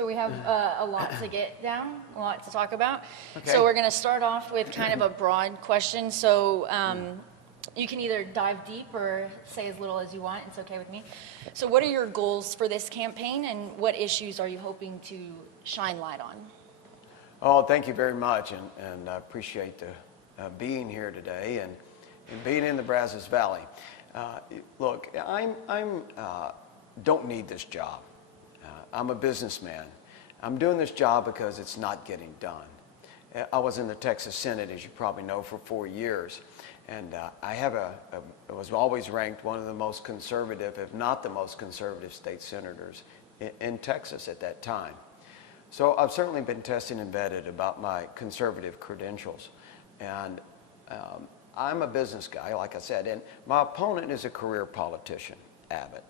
So we have a lot to get down, a lot to talk about. Okay. So we're going to start off with kind of a broad question. So you can either dive deep or say as little as you want. It's okay with me. So what are your goals for this campaign, and what issues are you hoping to shine light on? Oh, thank you very much, and I appreciate the, being here today and being in the Brazos Valley. Look, I'm don't need this job. I'm a businessman. I'm doing this job because it's not getting done. I was in the Texas Senate, as you probably know, for 4 years. And I was always ranked one of the most conservative, if not the most conservative state senators in Texas at that time. So I've certainly been tested and vetted about my conservative credentials. And I'm a business guy, like I said, and my opponent is a career politician,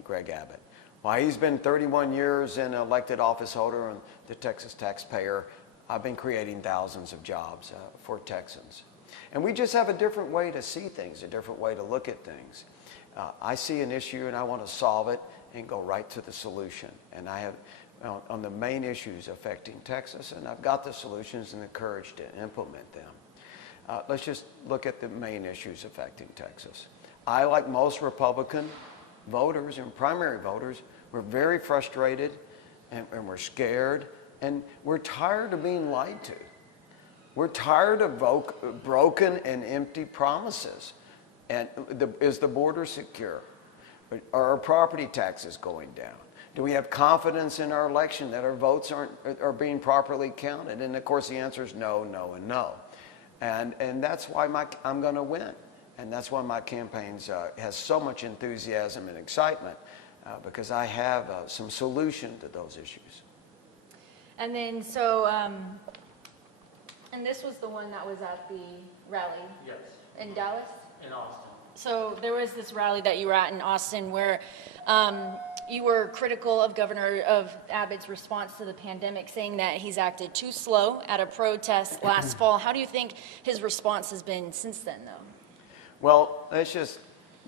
Greg Abbott. While he's been 31 years an elected office holder and the Texas taxpayer, I've been creating thousands of jobs for Texans. And we just have a different way to see things, a different way to look at things. I see an issue and I want to solve it and go right to the solution. And I have on the main issues affecting Texas, and I've got the solutions and the courage to implement them. Let's just look at the main issues affecting Texas. I, like most Republican voters and primary voters, we're very frustrated and we're scared and we're tired of being lied to. We're tired of broken and empty promises. And is the border secure? Are our property taxes going down? Do we have confidence in our election that our votes are being properly counted? And of course the answer is no, no, and no. And that's why I'm going to win. And that's why my campaign has so much enthusiasm and excitement, because I have some solution to those issues. And then, so, and this was the one that was at the rally? Yes. In Dallas? In Austin. So there was this rally that you were at in Austin where you were critical of Governor Abbott's response to the pandemic, saying that he's acted too slow at a protest last fall. How do you think his response has been since then, though? Well, let's just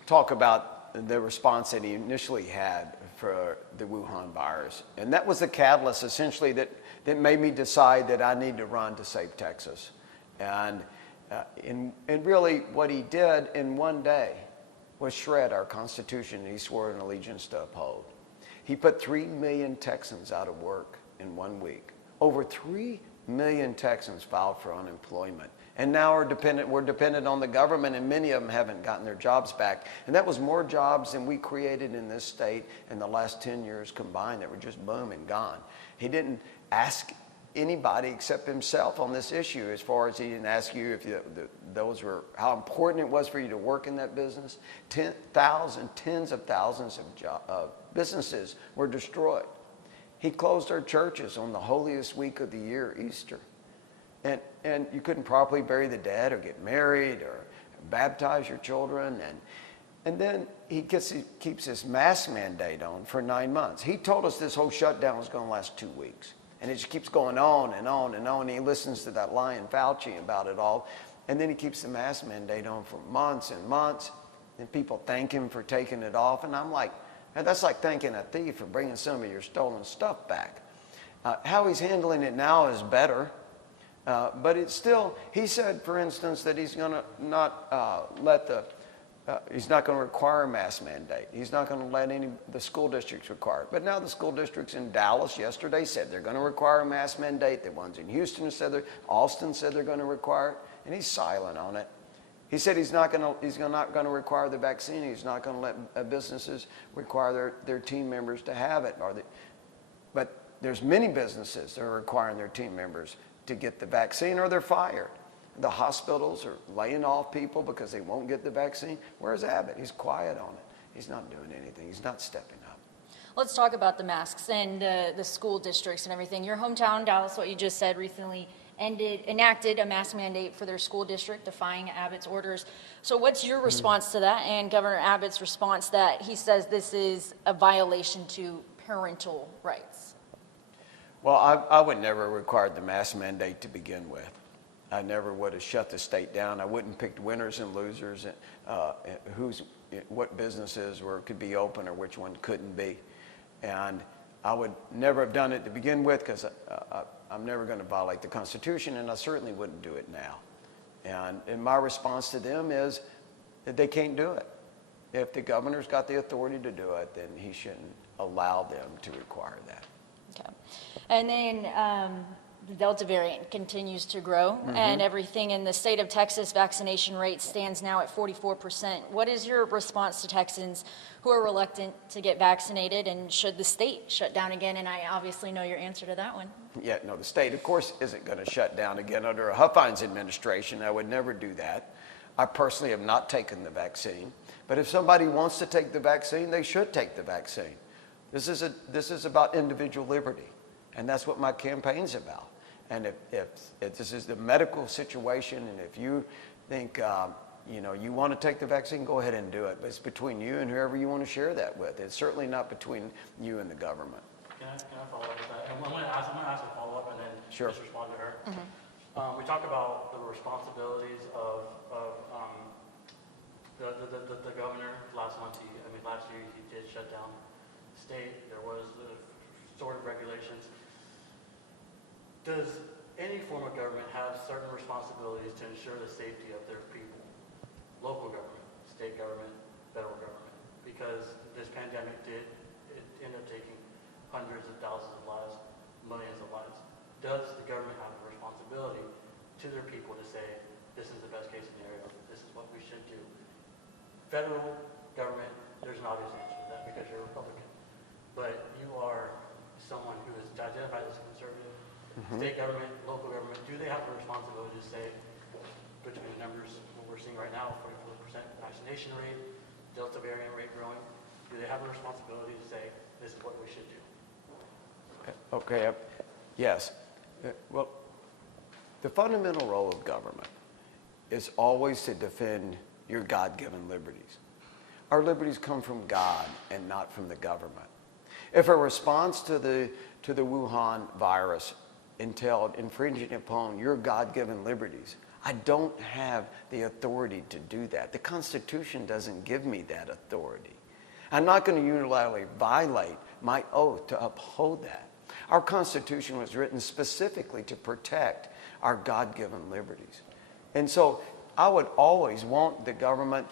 talk about the response that he initially had for the Wuhan virus. And that was the catalyst, essentially, that made me decide that I need to run to save Texas. And really what he did in one day was shred our Constitution he swore an allegiance to uphold. He put 3 million Texans out of work in 1 week. Over 3 million Texans filed for unemployment. And now we're dependent on the government, and many of them haven't gotten their jobs back. And that was more jobs than we created in this state in the last 10 years combined that were just boom and gone. He didn't ask anybody except himself on this issue, as far as he didn't ask you if how important it was for you to work in that business. Tens of thousands of businesses were destroyed. He closed our churches on the holiest week of the year, Easter. And you couldn't properly bury the dead or get married or baptize your children. And then he keeps this mask mandate on for 9 months. He told us this whole shutdown was going to last 2 weeks. And it just keeps going on and on and on. He listens to that lying Fauci about it all. And then he keeps the mask mandate on for months and months. And people thank him for taking it off. And I'm like, that's like thanking a thief for bringing some of your stolen stuff back. How he's handling it now is better. But it's still, he said, for instance, that he's going to not he's not going to require a mask mandate. He's not going to let the school districts require it. But now the school districts in Dallas yesterday said they're going to require a mask mandate. The ones in Houston said Austin said they're going to require it, and he's silent on it. He said he's not going to require the vaccine. He's not going to let businesses require their team members to have it. But there's many businesses that are requiring their team members to get the vaccine, or they're fired. The hospitals are laying off people because they won't get the vaccine. Where's Abbott? He's quiet on it. He's not doing anything. He's not stepping up. Let's talk about the masks and the school districts and everything. Your hometown, Dallas, what you just said, recently enacted a mask mandate for their school district, defying Abbott's orders. So what's your response to that, and Governor Abbott's response that he says this is a violation to parental rights? Well, I would never have required the mask mandate to begin with. I never would have shut the state down. I wouldn't pick winners and losers, what businesses could be open or which one couldn't be. And I would never have done it to begin with because I'm never going to violate the Constitution, and I certainly wouldn't do it now. And my response to them is that they can't do it. If the governor's got the authority to do it, then he shouldn't allow them to require that. Okay. And then the Delta variant continues to grow, and everything in the state of Texas vaccination rate stands now at 44%. What is your response to Texans who are reluctant to get vaccinated, and should the state shut down again? And I obviously know your answer to that one. Yeah, no, the state, of course, isn't going to shut down again under a Huffines administration. I would never do that. I personally have not taken the vaccine. But if somebody wants to take the vaccine, they should take the vaccine. This is about individual liberty, and that's what my campaign's about. And if this is the medical situation, and if you think you want to take the vaccine, go ahead and do it. But it's between you and whoever you want to share that with. It's certainly not between you and the government. Can I follow up with that? And I'm going to ask a follow-up and then Sure. just respond to her. We talked about the responsibilities of the governor. Last year he did shut down the state. There was the sort of regulations. Does any form of government have certain responsibilities to ensure the safety of their people? Local government, state government, federal government? Because this pandemic did end up taking hundreds of thousands of lives, millions of lives. Does the government have a responsibility to their people to say, this is the best case scenario, this is what we should do? Federal government, there's an obvious answer to that because you're a Republican. But you are someone who is identified as conservative. State government, local government, do they have a responsibility to say, between the numbers, what we're seeing right now, 44% vaccination rate, Delta variant rate growing, do they have a responsibility to say, this is what we should do? Okay, yes. Well, the fundamental role of government is always to defend your God-given liberties. Our liberties come from God and not from the government. If a response to the Wuhan virus entailed infringing upon your God-given liberties, I don't have the authority to do that. The Constitution doesn't give me that authority. I'm not going to unilaterally violate my oath to uphold that. Our Constitution was written specifically to protect our God-given liberties. And so I would always want the government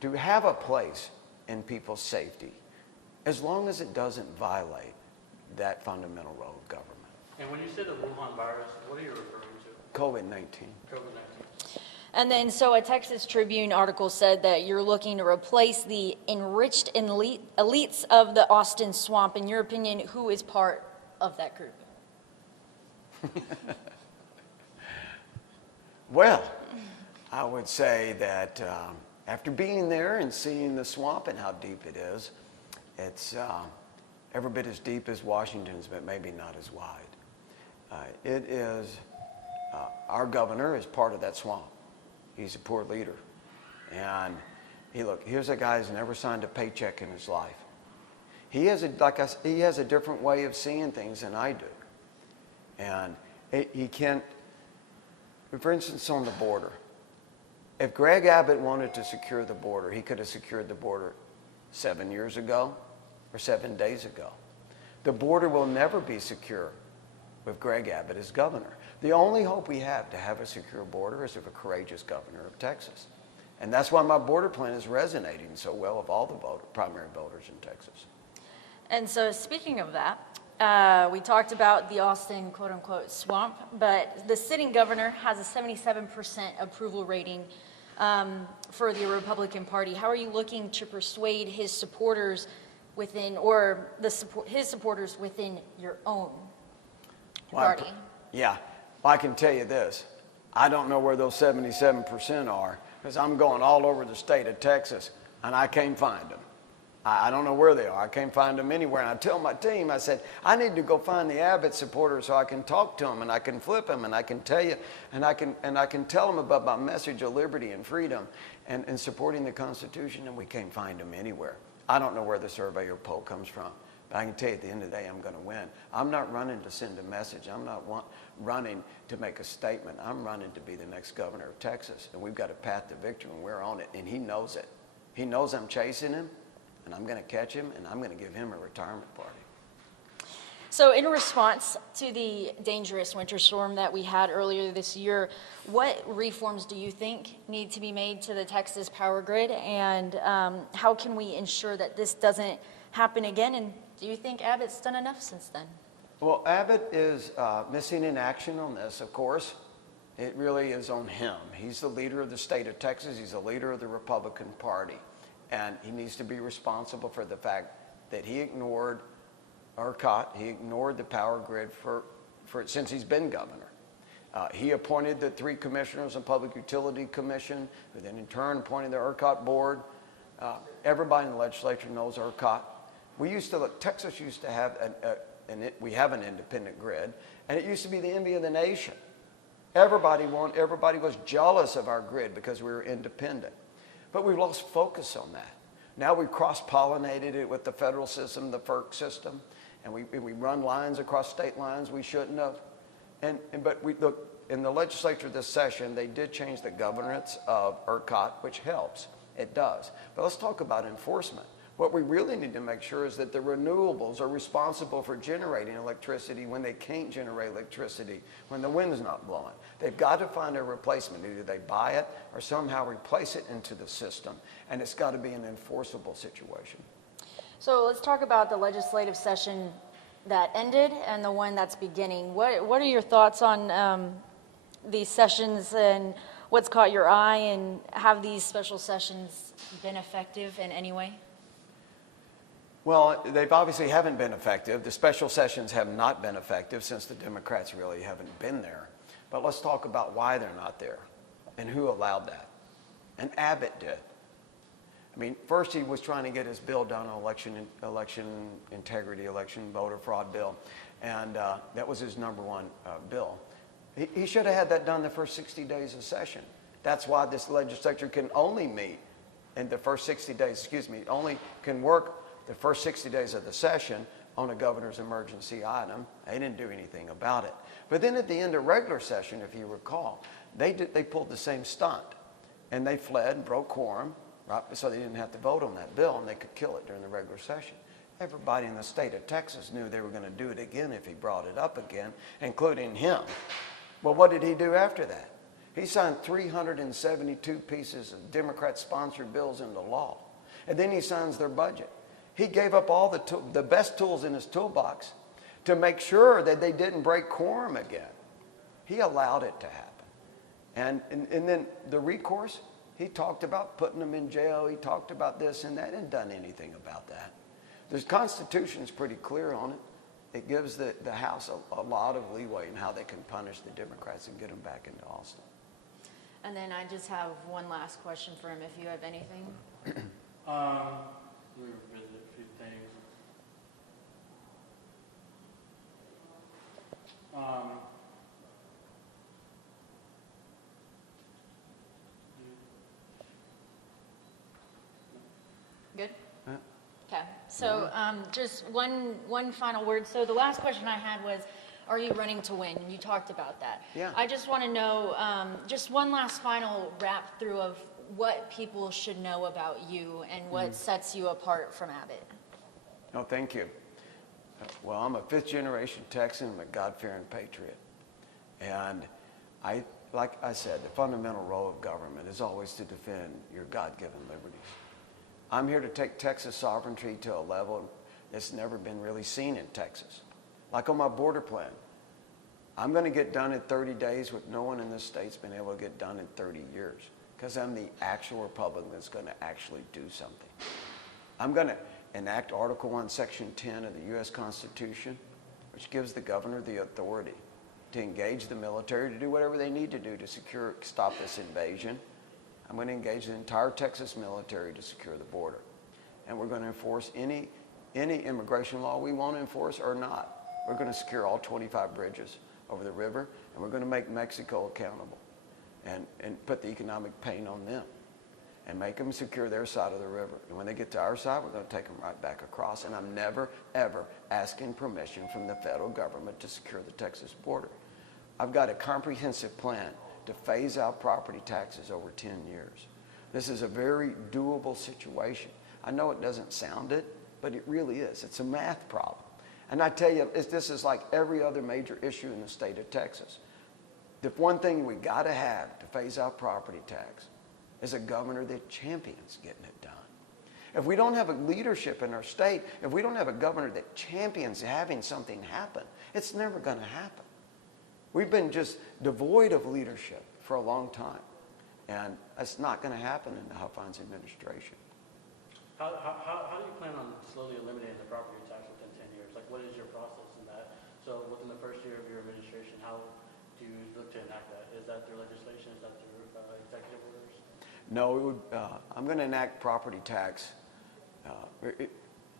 to have a place in people's safety, as long as it doesn't violate that fundamental role of government. And when you say the Wuhan virus, what are you referring to? COVID-19. COVID-19. And then, so a Texas Tribune article said that you're looking to replace the enriched elites of the Austin swamp. In your opinion, who is part of that group? Well, I would say that after being there and seeing the swamp and how deep it is, it's every bit as deep as Washington's, but maybe not as wide. It is, our governor is part of that swamp. He's a poor leader. And here's a guy who's never signed a paycheck in his life. He has a different way of seeing things than I do. And he can't, for instance, on the border. If Greg Abbott wanted to secure the border, he could have secured the border 7 years ago or 7 days ago. The border will never be secure with Greg Abbott as governor. The only hope we have to have a secure border is of a courageous governor of Texas. And that's why my border plan is resonating so well with all the primary voters in Texas. And so, speaking of that, we talked about the Austin quote-unquote swamp, but the sitting governor has a 77% approval rating for the Republican Party. How are you looking to persuade his supporters within, or his supporters within your own party? Yeah, well, I can tell you this. I don't know where those 77% are, because I'm going all over the state of Texas, and I can't find them. I don't know where they are. I can't find them anywhere. And I tell my team, I said, I need to go find the Abbott supporters so I can talk to them and I can flip them and I can tell you and I can tell them about my message of liberty and freedom and supporting the Constitution, and we can't find them anywhere. I don't know where the survey or poll comes from, but I can tell you at the end of the day, I'm going to win. I'm not running to send a message. I'm not running to make a statement. I'm running to be the next governor of Texas, and we've got a path to victory, and we're on it, and he knows it. He knows I'm chasing him. And I'm going to catch him, and I'm going to give him a retirement party. So in response to the dangerous winter storm that we had earlier this year, what reforms do you think need to be made to the Texas power grid? And how can we ensure that this doesn't happen again? And do you think Abbott's done enough since then? Well, Abbott is missing in action on this, of course. It really is on him. He's the leader of the state of Texas. He's the leader of the Republican Party. And he needs to be responsible for the fact that he ignored ERCOT. He ignored the power grid since he's been governor. He appointed the 3 commissioners on Public Utility Commission, who then in turn appointed the ERCOT board. Everybody in the legislature knows ERCOT. Texas used to have we have an independent grid, and it used to be the envy of the nation. Everybody was jealous of our grid because we were independent. But we've lost focus on that. Now we've cross-pollinated it with the federal system, the FERC system, and we run lines across state lines we shouldn't have. But we look, in the legislature this session, they did change the governance of ERCOT, which helps. It does. But let's talk about enforcement. What we really need to make sure is that the renewables are responsible for generating electricity when they can't generate electricity, when the wind's not blowing. They've got to find a replacement. Either they buy it or somehow replace it into the system. And it's got to be an enforceable situation. So let's talk about the legislative session that ended and the one that's beginning. What are your thoughts on these sessions and what's caught your eye, and have these special sessions been effective in any way? Well, they obviously haven't been effective. The special sessions have not been effective since the Democrats really haven't been there. But let's talk about why they're not there and who allowed that. And Abbott did. I mean, first he was trying to get his bill done on election integrity, election voter fraud bill, and that was his #1 bill. He should have had that done the first 60 days of session. That's why this legislature can only meet in the first 60 days, only can work the first 60 days of the session on a governor's emergency item. They didn't do anything about it. But then at the end of regular session, if you recall, they pulled the same stunt, and they fled and broke quorum, right? So they didn't have to vote on that bill, and they could kill it during the regular session. Everybody in the state of Texas knew they were going to do it again if he brought it up again, including him. Well, what did he do after that? He signed 372 pieces of Democrat-sponsored bills into law, and then he signs their budget. He gave up all the best tools in his toolbox to make sure that they didn't break quorum again. He allowed it to happen. And then the recourse, he talked about putting them in jail. He talked about this and that, and done anything about that. The Constitution's pretty clear on it. It gives the House a lot of leeway in how they can punish the Democrats and get them back into Austin. And then I just have one last question for him, if you have anything. We revisited a few things. Good? Okay. So just one final word. So the last question I had was, are you running to win? And you talked about that. Yeah. I just want to know, just one last final wrap through of what people should know about you and what sets you apart from Abbott. No, thank you. Well, I'm a 5th-generation Texan. I'm a God-fearing patriot. And like I said, the fundamental role of government is always to defend your God-given liberties. I'm here to take Texas sovereignty to a level that's never been really seen in Texas. Like on my border plan, I'm going to get done in 30 days what no one in this state's been able to get done in 30 years, because I'm the actual Republican that's going to actually do something. I'm going to enact Article 1, Section 10 of the U.S. Constitution, which gives the governor the authority to engage the military to do whatever they need to do to stop this invasion. I'm going to engage the entire Texas military to secure the border. And we're going to enforce any immigration law we want to enforce or not. We're going to secure all 25 bridges over the river, and we're going to make Mexico accountable and put the economic pain on them and make them secure their side of the river. And when they get to our side, we're going to take them right back across. And I'm never, ever asking permission from the federal government to secure the Texas border. I've got a comprehensive plan to phase out property taxes over 10 years. This is a very doable situation. I know it doesn't sound it, but it really is. It's a math problem. And I tell you, this is like every other major issue in the state of Texas. The one thing we got to have to phase out property tax is a governor that champions getting it done. If we don't have a leadership in our state, if we don't have a governor that champions having something happen, it's never going to happen. We've been just devoid of leadership for a long time. And it's not going to happen in the Huffines administration. How do you plan on slowly eliminating the property tax within 10 years? Like, what is your process in that? So within the first year of your administration, how do you look to enact that? Is that through legislation? Is that through executive orders? No, I'm going to enact property tax. I'm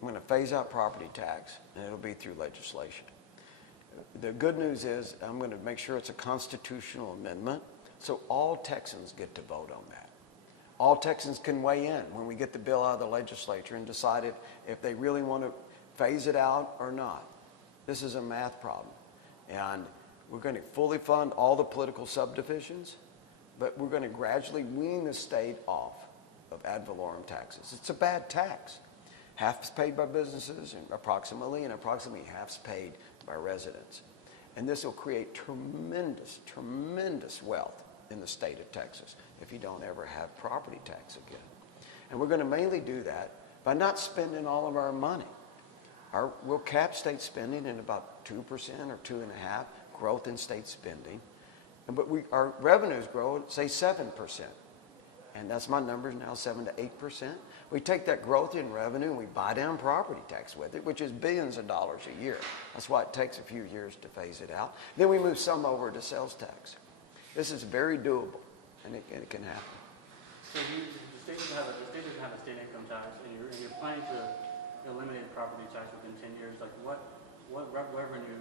going to phase out property tax, and it'll be through legislation. The good news is I'm going to make sure it's a constitutional amendment, so all Texans get to vote on that. All Texans can weigh in when we get the bill out of the legislature and decide if they really want to phase it out or not. This is a math problem. And we're going to fully fund all the political subdivisions, but we're going to gradually wean the state off of ad valorem taxes. It's a bad tax. Half is paid by businesses, and approximately half is paid by residents. And this will create tremendous, tremendous wealth in the state of Texas if you don't ever have property tax again. And we're going to mainly do that by not spending all of our money. We'll cap state spending at about 2% or 2.5% growth in state spending. But our revenues grow, say 7%. And that's my numbers now, 7 to 8%. We take that growth in revenue and we buy down property tax with it, which is billions of dollars a year. That's why it takes a few years to phase it out. Then we move some over to sales tax. This is very doable, and it can happen. So the state doesn't have a state income tax, and you're planning to eliminate property tax within 10 years. Like, what revenue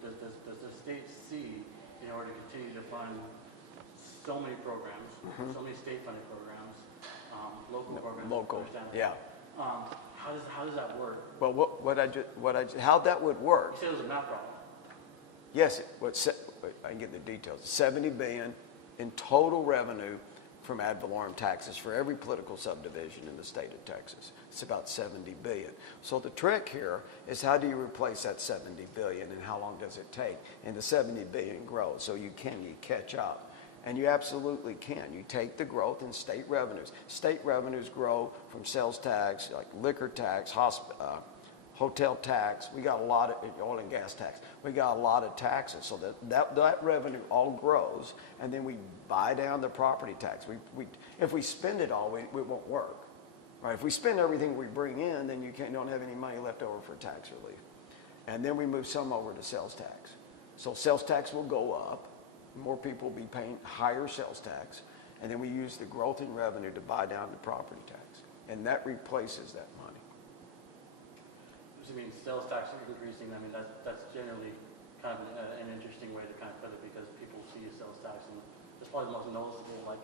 does the state see in order to continue to fund so many programs, so many state-funded programs, local programs? Local, yeah. How does that work? Well, how that would work? You said it was a math problem. Yes, I can get the details. $70 billion in total revenue from ad valorem taxes for every political subdivision in the state of Texas. It's about $70 billion. So the trick here is, how do you replace that $70 billion, and how long does it take? And the $70 billion grows, so you catch up. And you absolutely can. You take the growth in state revenues. State revenues grow from sales tax, like liquor tax, hotel tax. We got a lot of oil and gas tax. We got a lot of taxes, so that revenue all grows, and then we buy down the property tax. If we spend it all, it won't work. Right? If we spend everything we bring in, then you don't have any money left over for tax relief. And then we move some over to sales tax. So sales tax will go up. More people will be paying higher sales tax, and then we use the growth in revenue to buy down the property tax, and that replaces that money. So, I mean, sales tax increasing, I mean, that's generally kind of an interesting way to kind of put it, because people see sales tax, and it's probably the most noticeable, like,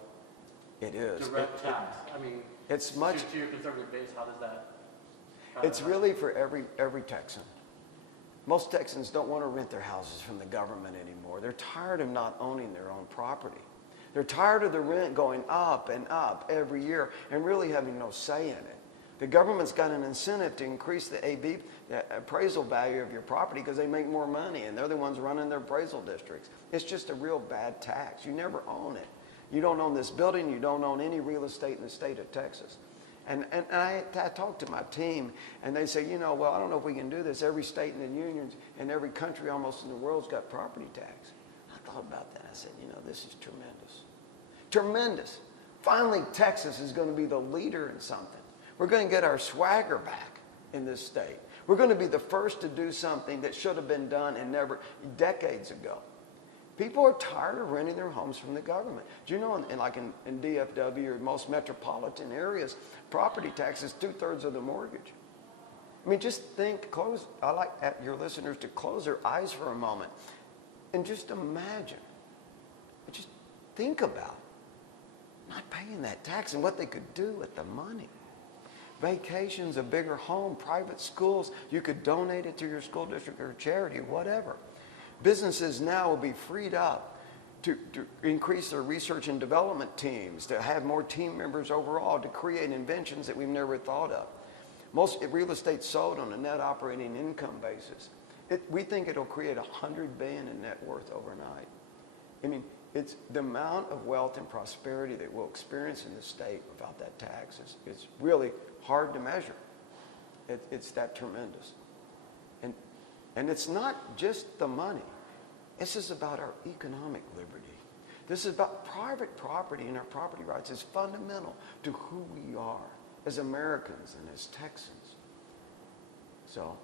it is direct tax. I mean, it's much to your conservative base. How does that? It's really for every Texan. Most Texans don't want to rent their houses from the government anymore. They're tired of not owning their own property. They're tired of the rent going up and up every year and really having no say in it. The government's got an incentive to increase the appraisal value of your property because they make more money, and they're the ones running their appraisal districts. It's just a real bad tax. You never own it. You don't own this building. You don't own any real estate in the state of Texas. And I talked to my team, and they say, well, I don't know if we can do this. Every state in the unions and every country almost in the world's got property tax. I thought about that. I said, this is tremendous. Tremendous. Finally, Texas is going to be the leader in something. We're going to get our swagger back in this state. We're going to be the first to do something that should have been done decades ago. People are tired of renting their homes from the government. Do you know, in DFW or most metropolitan areas, property tax is 2/3 of the mortgage. I mean, just I like your listeners to close their eyes for a moment and just imagine, just think about not paying that tax and what they could do with the money. Vacations, a bigger home, private schools, you could donate it to your school district or charity, whatever. Businesses now will be freed up to increase their research and development teams, to have more team members overall, to create inventions that we've never thought of. Most real estate sold on a net operating income basis. We think it'll create $100 billion in net worth overnight. I mean, it's the amount of wealth and prosperity that we'll experience in the state without that tax is really hard to measure. It's that tremendous. And it's not just the money. This is about our economic liberty. This is about private property, and our property rights is fundamental to who we are as Americans and as Texans. So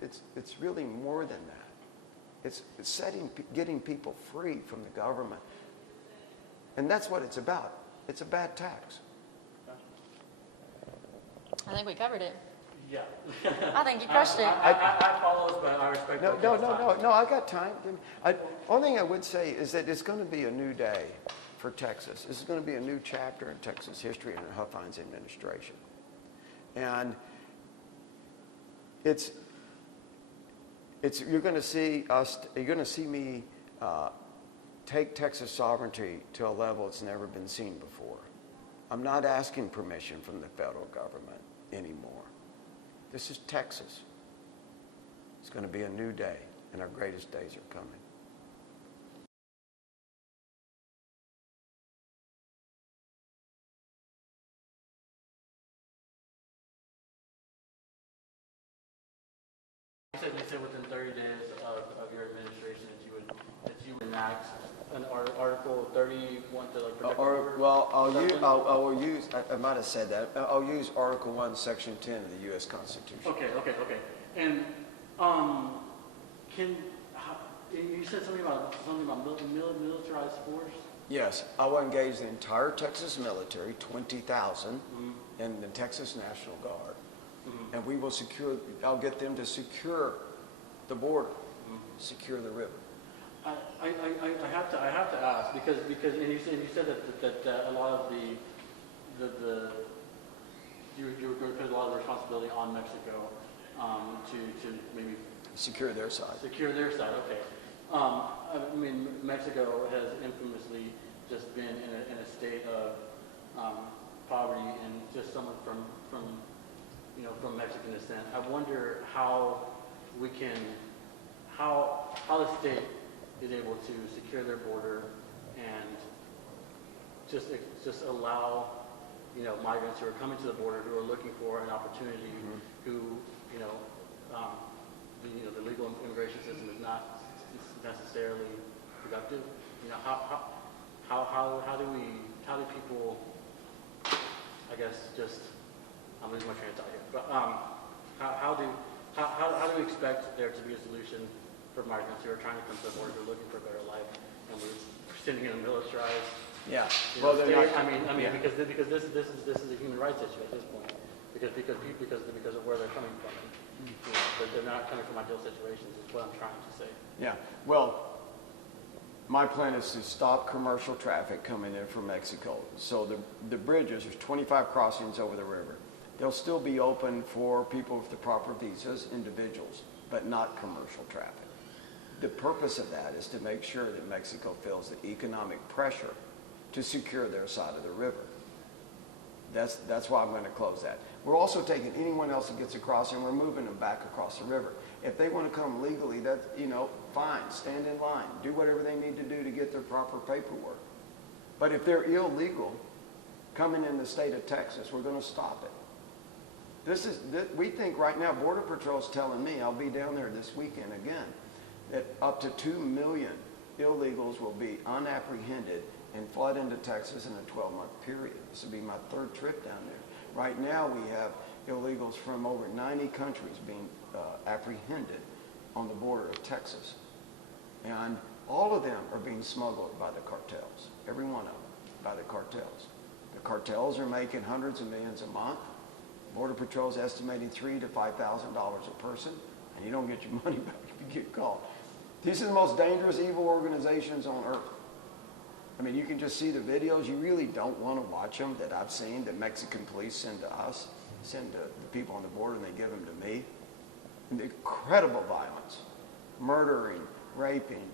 it's really more than that. It's getting people free from the government. And that's what it's about. It's a bad tax. I think we covered it. Yeah. I think you crushed it. I follow, but I respect. No, I got time. Only thing I would say is that it's going to be a new day for Texas. This is going to be a new chapter in Texas history under Huffines administration. And you're going to see me take Texas sovereignty to a level it's never been seen before. I'm not asking permission from the federal government anymore. This is Texas. It's going to be a new day, and our greatest days are coming. You said within 30 days of your administration that you would enact an Article 31 to like protect the border? Well, I might have said that. I'll use Article 1, Section 10 of the U.S. Constitution. Okay. And you said something about militarized force? Yes, I will engage the entire Texas military, 20,000, in the Texas National Guard. And we will I'll get them to secure the border, secure the river. I have to ask because and you said that a lot of you were going to put a lot of the responsibility on Mexico to maybe secure their side. Okay. I mean, Mexico has infamously just been in a state of poverty, and just someone from Mexican descent. I wonder how the state is able to secure their border and just allow migrants who are coming to the border, who are looking for an opportunity, who the legal immigration system is not necessarily productive. How do people, I guess, just I'm losing my train of thought here, but how do we expect there to be a solution for migrants who are trying to come to the border, who are looking for a better life, and we're sitting in a militarized? Yeah. Well, they're not. Because this is a human rights issue at this point, because of where they're coming from. They're not coming from ideal situations. Is what I'm trying to say. Yeah. Well, my plan is to stop commercial traffic coming in from Mexico. So the bridges, there's 25 crossings over the river. They'll still be open for people with the proper visas, individuals, but not commercial traffic. The purpose of that is to make sure that Mexico feels the economic pressure to secure their side of the river. That's why I'm going to close that. We're also taking anyone else that gets across, and we're moving them back across the river. If they want to come legally, that's, fine, stand in line, do whatever they need to do to get their proper paperwork. But if they're illegal coming in the state of Texas, we're going to stop it. We think right now, Border Patrol's telling me, I'll be down there this weekend again, that up to 2 million illegals will be unapprehended and flood into Texas in a 12-month period. This will be my 3rd trip down there. Right now, we have illegals from over 90 countries being apprehended on the border of Texas. And all of them are being smuggled by the cartels, every one of them, by the cartels. The cartels are making hundreds of millions a month. Border Patrol is estimating $3,000 to $5,000 a person, and you don't get your money back if you get caught. These are the most dangerous, evil organizations on earth. I mean, you can just see the videos. You really don't want to watch them that I've seen that Mexican police send to us, send to the people on the border, and they give them to me. And incredible violence, murdering, raping,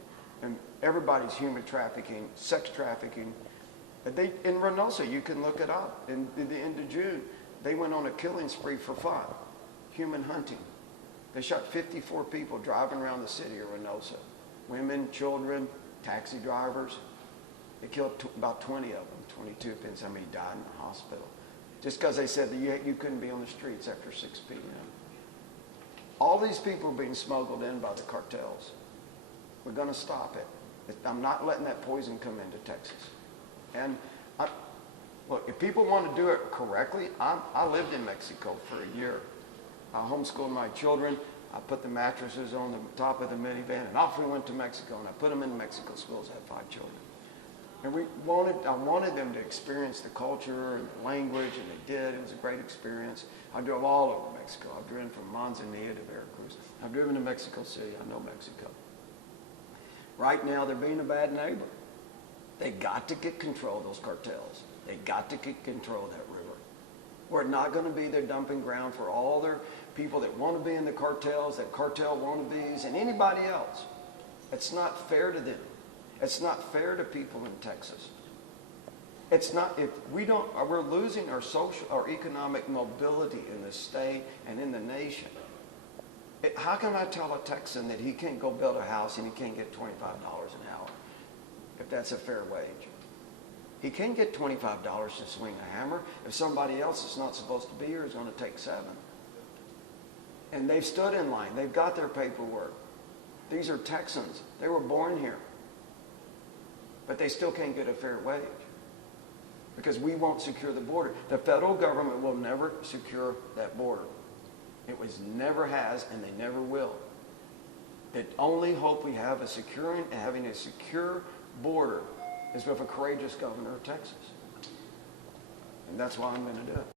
and everybody's human trafficking, sex trafficking. In Reynosa, you can look it up. In the end of June, they went on a killing spree for fun. human hunting. They shot 54 people driving around the city of Reynosa. Women, children, taxi drivers. They killed about 20 of them, 22, depends how many died in the hospital. Just because they said that you couldn't be on the streets after 6 p.m. All these people are being smuggled in by the cartels. We're going to stop it. I'm not letting that poison come into Texas. And look, if people want to do it correctly, I lived in Mexico for a year. I homeschooled my children. I put the mattresses on the top of the minivan, and off we went to Mexico, and I put them in Mexico schools. I had 5 children. And I wanted them to experience the culture and the language, and they did. It was a great experience. I drove all over Mexico. I've driven from Manzanillo to Veracruz. I've driven to Mexico City. I know Mexico. Right now, they're being a bad neighbor. They got to get control of those cartels. They got to get control of that river. We're not going to be their dumping ground for all their people that want to be in the cartels, that cartel wannabes, and anybody else. It's not fair to them. It's not fair to people in Texas. It's not, if we don't, we're losing our social, our economic mobility in the state and in the nation. How can I tell a Texan that he can't go build a house and he can't get $25 an hour, if that's a fair wage? He can't get $25 to swing a hammer if somebody else that's not supposed to be here is going to take 7. And they've stood in line. They've got their paperwork. These are Texans. They were born here. But they still can't get a fair wage because we won't secure the border. The federal government will never secure that border. It never has, and they never will. The only hope we have of having a secure border is with a courageous governor of Texas. And that's why I'm going to do it.